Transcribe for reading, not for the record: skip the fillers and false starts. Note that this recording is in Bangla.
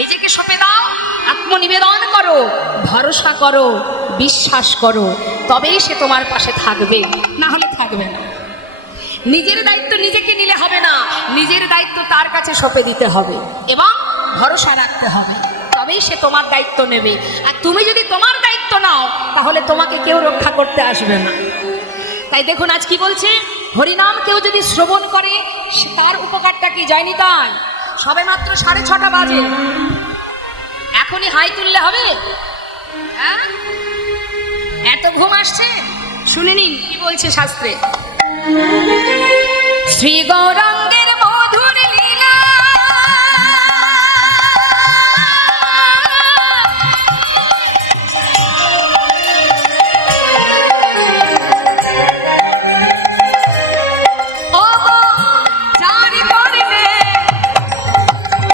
নিজেকে সঁপে দাও, আত্মনিবেদন করো, ভরসা করো, বিশ্বাস করো, তবেই সে তোমার পাশে থাকবে, না হলে থাকবে না। নিজের দায়িত্ব নিজেকে নিলে হবে না, নিজের দায়িত্ব তার কাছে সঁপে দিতে হবে এবং ভরসা রাখতে হবে, তবেই সে তোমার দায়িত্ব নেবে। আর তুমি যদি তোমার দায়িত্ব নাও তাহলে তোমাকে কেউ রক্ষা করতে আসবে না। তাই দেখুন আজ কি বলছে, হরিনাম কেউ যদি শ্রবণ করে তার উপকারটা কি? যায়নি তাই সবে মাত্র 6:30 বাজে, এখনই হাই তুললে হবে? হ্যাঁ, এত ঘুম আসছে? শুনে নিন কি বলছে শাস্ত্রে। শ্রী গৌরাঙ্গের